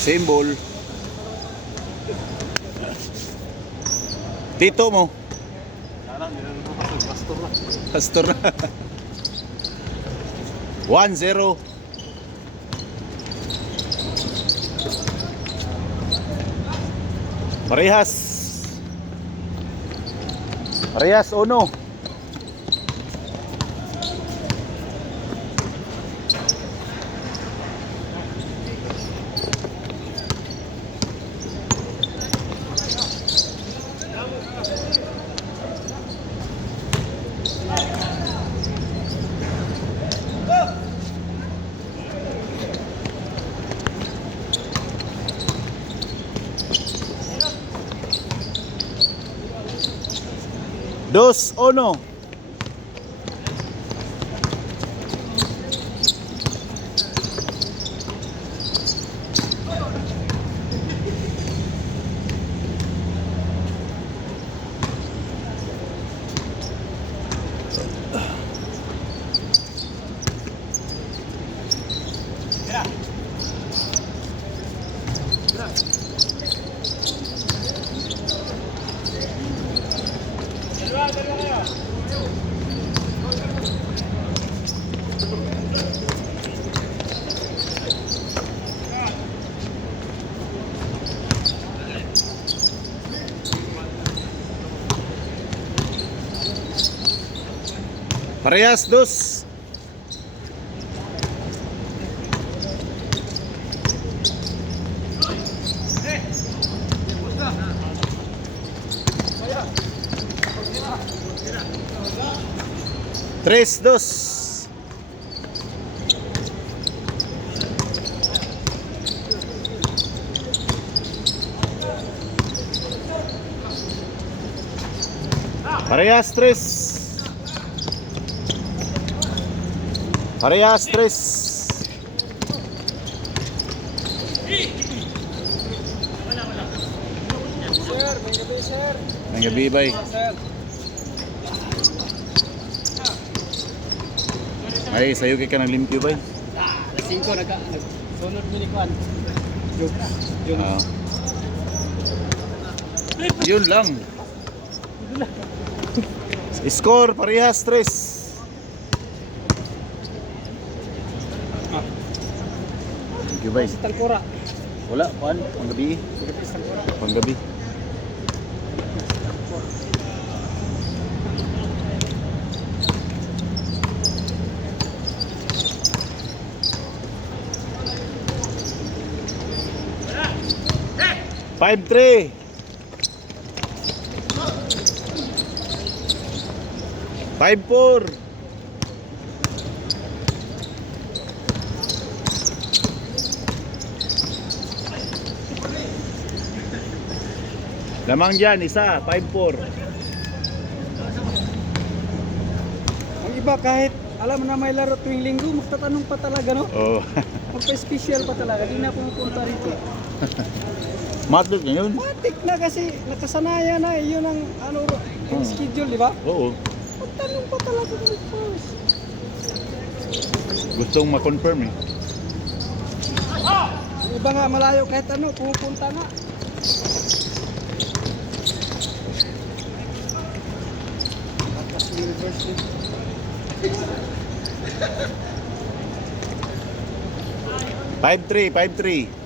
Symbol. Tito mo. Pastor na. 1-0. Parehas. Parehas, 1. Dos, 1. Parehas, 2. Tres, 2. Parehas, 3. Parehas, 3. Sir, may gabi, sir. May gabi, bay. Sir. Ay, sayo kay ka ng limpyo, bay. Alas 5, sunod minikuan. Yung. Yun lang. Score, parehas, 3. Thank you, bay. Si Tangkura. Wala, pan, panggabi. Gabi si Tangkura. Panggabi. Five, 3. Five, 4. Lamang dyan, isa, 5-4. Ang iba kahit alam na may laro tuwing linggo, magtatanong pa talaga, no? Oh. Magpa-special pa talaga. Di na pumupunta rito. Matlog na yun. Matik na kasi nakasanayan na. Yun ang ano, yung schedule, di ba? Oo. Magtanong pa talaga ng first. Gustong ma-confirm eh. Yung iba nga malayo kahit ano, pumupunta nga. Tapos University. 5-3, 5-3.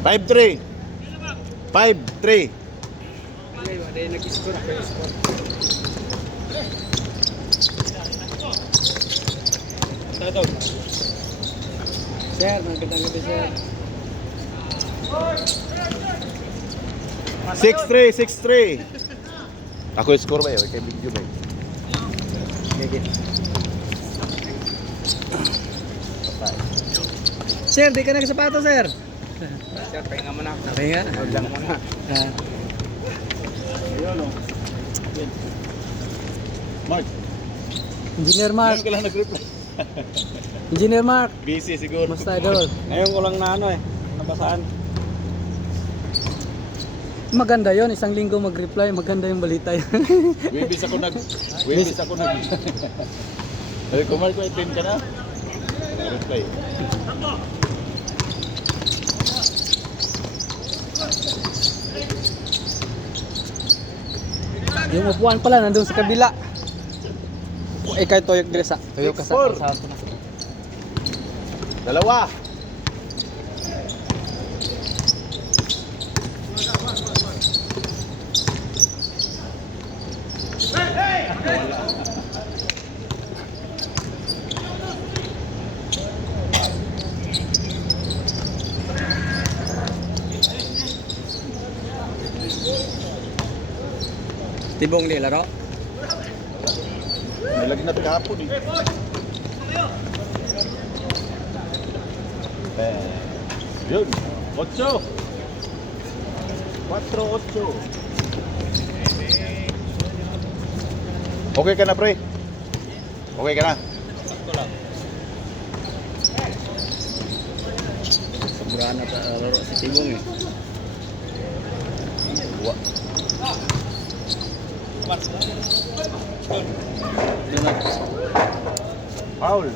5-3. 5-3. Ay, wala yung nag-score pa yung score. Tato. Sir, magandang gabi, sir. 6-3, 6-3. Ako yung score ba yun? Kay Big Joe ba yun? Okay. Sir, di ka nagsapato, sir. Sir, pahinga mo na. Pahinga? Huwag lang muna. Ayun o. Mark, Engineer Mark. ngayon ka lang nag-reply. Engineer Mark. Busy siguro. Musta idol? Ngayon ko lang na ano eh. Nabasaan. Maganda yon, isang linggo mag-reply, maganda yung balita yun. Wibis ako nag... Ay, kung Mark, may team ka na? Reply. Yung upuan pala nandun sa kabila. Kay Toyok Dresa. Toyok ka sa Four. kalsado na. Dalawa. Tibong di laro. Nilagyan natin kahapon eh. Yun. 8. 4-8. Okay ka na, pre? Okay ka na? Sakto lang. Sobrang na laro si Tibong eh. Dua. Foul.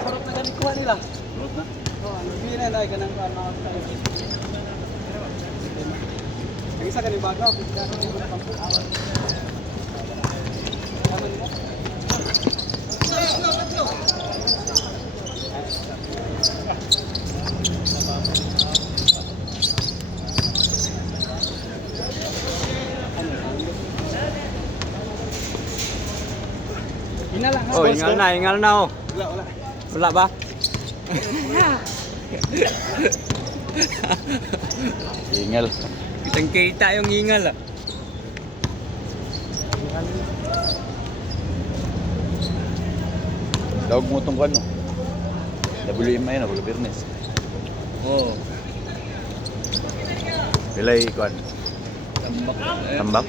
Sarap na ganun kuha nila. Hindi na dahil ganun kuha mga tayo. Ang isa ganun bago. Hingal lang. Oh, hingal na oh. Wala. Wala ba? Ingal. Kitang kita yung hingal ah. Dawag mo itong ano. WMI na, Wala Birnes. Oo. Pilay kuan. Tambak. Tambak.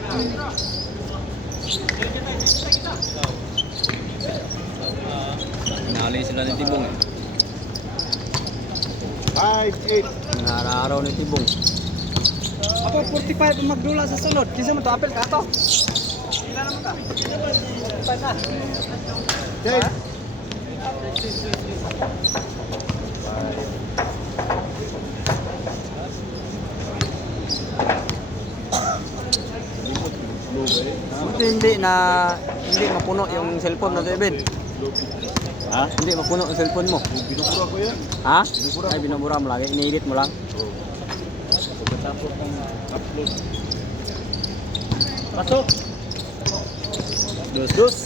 Pinali sila ni Tibong eh. 5-8. Naraaraw ni Tibong. Ako 45 ang magdula sa sunod. Kinsa man to apel ka to? Kila naman ka? 45 na. Okay. Buti hindi mapuno yung cellphone na David. Ha? Hindi mapuno yung cellphone mo. Binubura ko yan. Ha? Ay binubura mo lagi. Ini-edit mo lang. Pagkatapos ng upload. Pasok! Dus.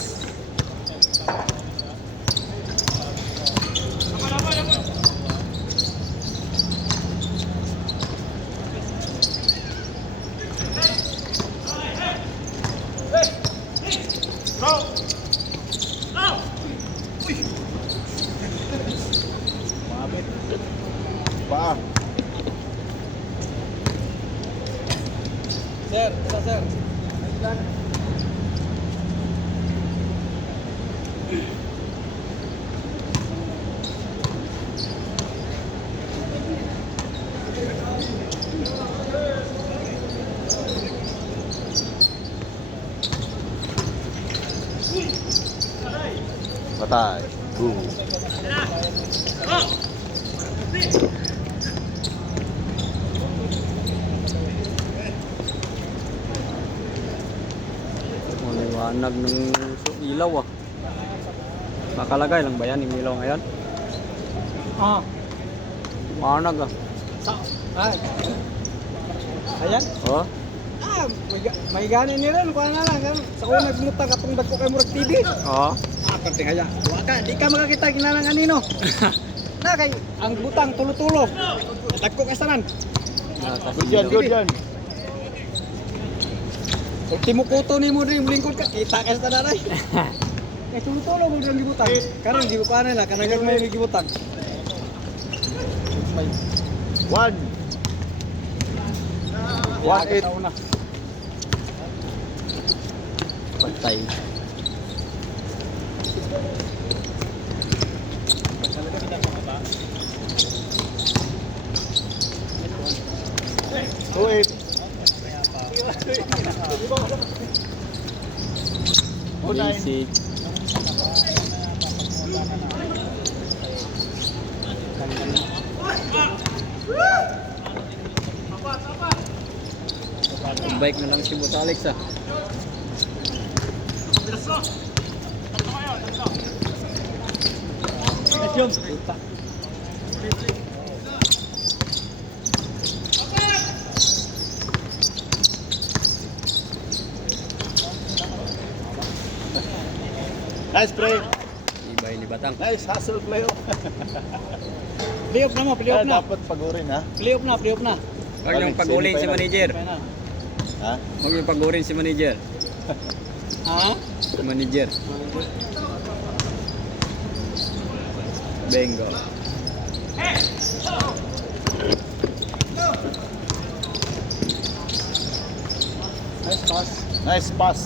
Mabit. Pa. Sir, sir. Patay. Boom. Maliwanag ng ilaw ah. Nakalagay lang ba yan yung ilaw ngayon? Ah. Liwanag ah. Ay. Ayan. Oh? Ah, may gani ni rin. Kuha na lang. Sa una nagbutang katong dagko kay Murag TV. Oh? Ah, kanting haya. Wa ka, di ka makakita kinalang anino. Na kay ang butang tulo-tulo. Dagko kay sanan. Nasa Good yan, good yan. Kung timukuto ni mo rin lingkod ka, kita ka sa nanay. Eh, tulo-tulo mo rin gibutan. Karon di ko pa nila, kanagag may gibutan. 1. 1-8. Una. Pantay. Basic. Bike na lang si Boss Alex ah. Nice play. Ibay ni Batang. Nice hustle play. Playoff na mo, playoff na. Dapat pagurin ha. Playoff na, playoff na. Huwag niyong pagulin si manager. Final. Ha? Huwag niyong pagulin si manager. Ha? Manager. Bingo. Nice pass. Nice pass.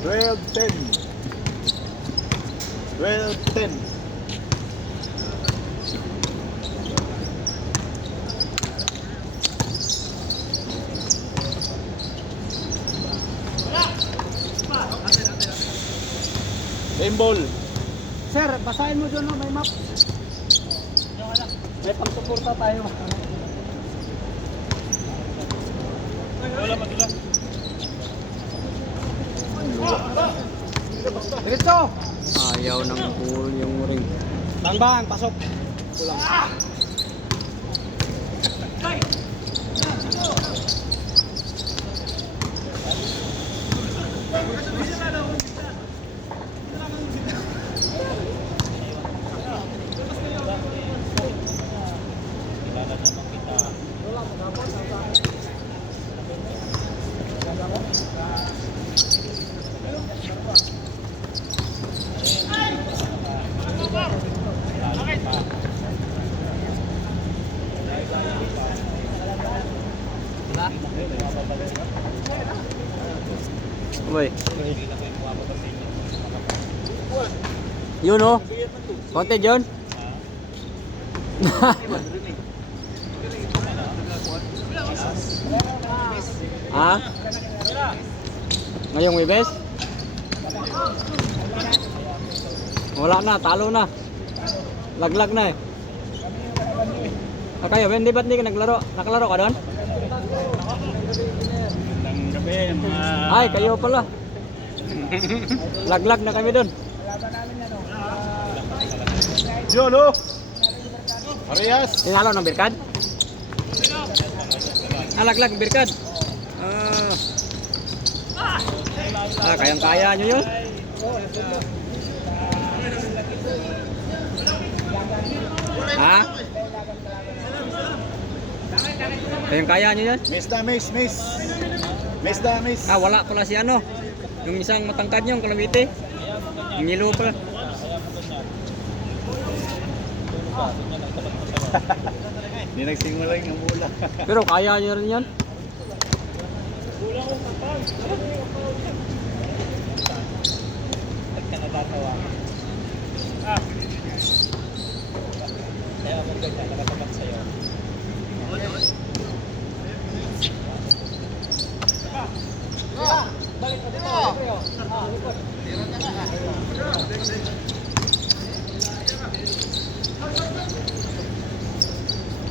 12-10. 12-10. Game ball. Sir, basahin mo dyan, no? May map. May pangsuporta tayo. Diretso! Ayaw ng pool yung ring. Bang, pasok. Kulang. Uy. Yun oh. Konti John. Ha? Ngayong Webes? Wala na, talo na. Laglag na eh. Kayo, Ben, di ba't di ka naglaro? Nakalaro ka doon? Ay, kayo pala. Laglag na kami doon. Yun oh. Arias. Tinalo ng Birkad? Laglag Birkad. Kayang-kaya nyo yun. Ha? Kayang-kaya nyo yun? Miss na miss. Miss na miss. Wala pala si ano. Yung isang matangkad nyo, yung Kalamite. Yung yellow pala. Hindi nagsimula yung mula. Pero kaya nyo rin yan.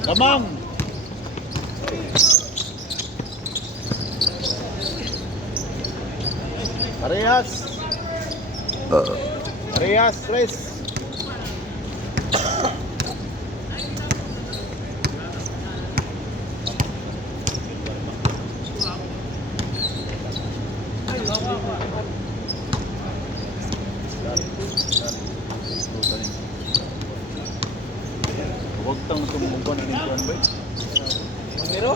Lamang. Arias. Arias, tres. Huwag tang tumungkon ang intuan ba? Pero?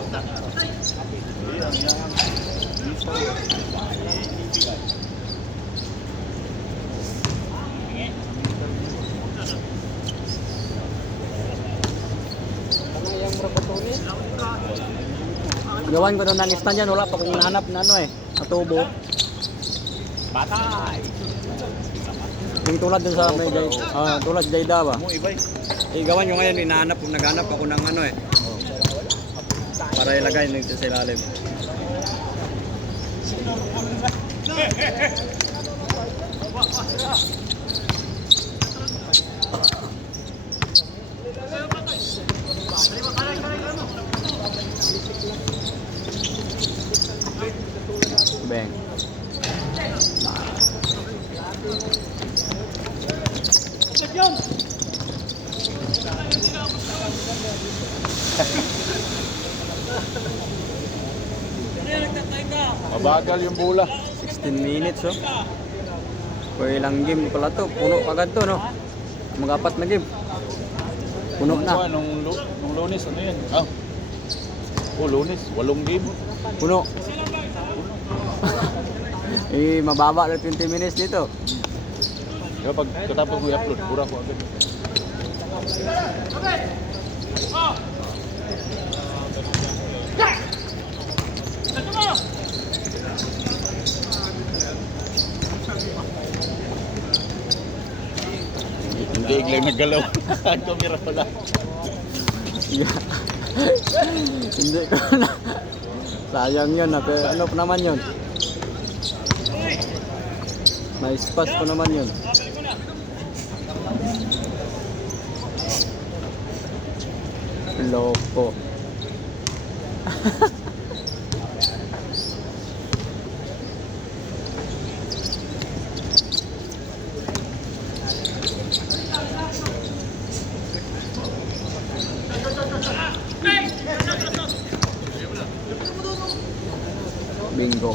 Gawan ko doon na lista dyan, wala pa kong nahanap na ano eh, natubo. Batay! Yung tulad dun sa may tulad Jayda ba? Mo ibay. Gawan ko ngayon, naghanap ako ng ano eh. Para ilagay nito sa ilalim. Bang. Mabagal yung bola. 16 minutes oh. Kung ilang game pala to, puno agad to no. Mag-apat na game. Puno na. Nung Lunes, ano yan? Ah. Oh, Lunes, 8 game. Puno. Mababa na 20 minutes dito. Diba pag katapos ko i-upload, pura ko agad. Hindi iglang naggalaw. Ang kamera pala. Hindi ko na. Sayang yun. Ano pa naman yun? May spas pa naman yun. Loko. Bingo.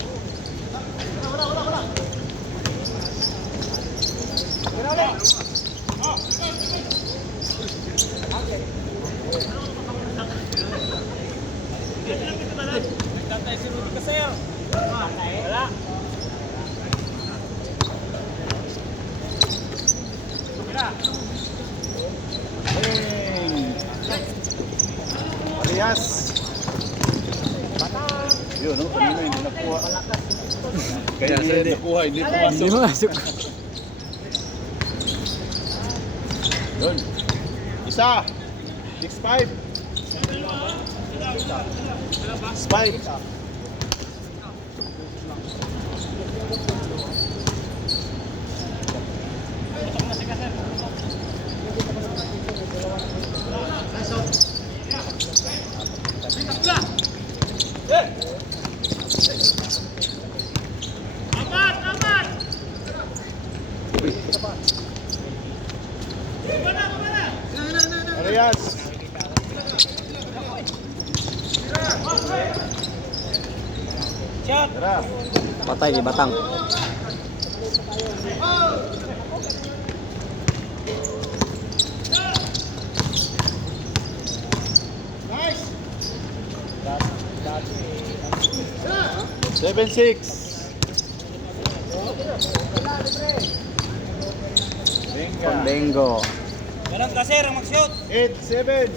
Arias! Yun, no? Kanina hindi nakuha. Kaya hindi nakuha, hindi Hindi pumasok. masuk. Yun. Isa! 6-5! Spike! Arias! Tara! Patay di batang. Nice! 7-6! Bingo. Ganun ka sir, mag-shoot. 8-7!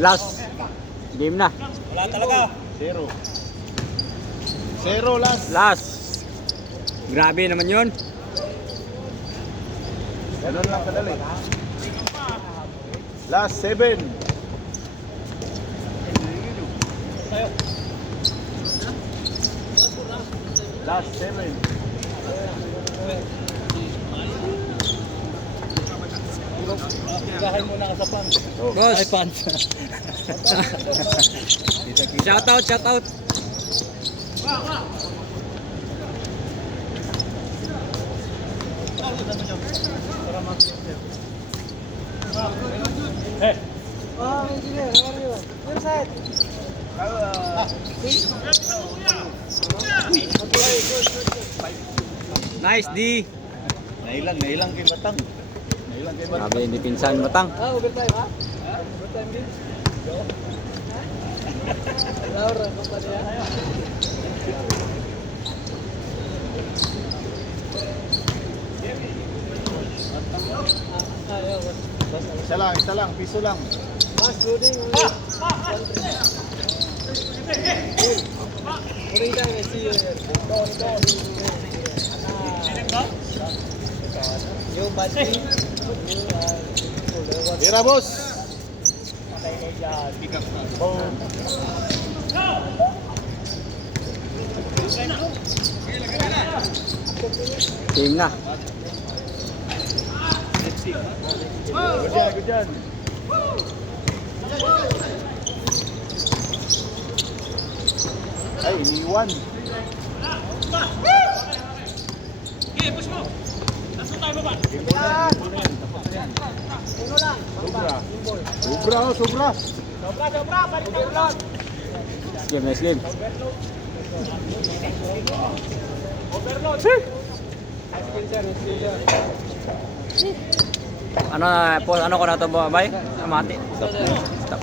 Last game na. Wala talaga. 0. 0 last! Last. Grabe naman 'yun. Ganun lang kadali. Last 7. Last 7. Gahay muna ka sa pants. Boss. Ay, pants. Shout out, shout out. Hey. Nice D. Nailang kay Batang. Nailang Sabi hindi pinsan matang. Ah, overtime ha? Overtime din. Laura, kung pa niya. Isa lang, piso lang. Mas loading ulit. Uring time, I see you here. Yung battery. Tira, boss. Game na. Good yan. Ay, iniwan. Uno lang. Sobra. Nice game. Ano ko na to, bay? Mati. Stop.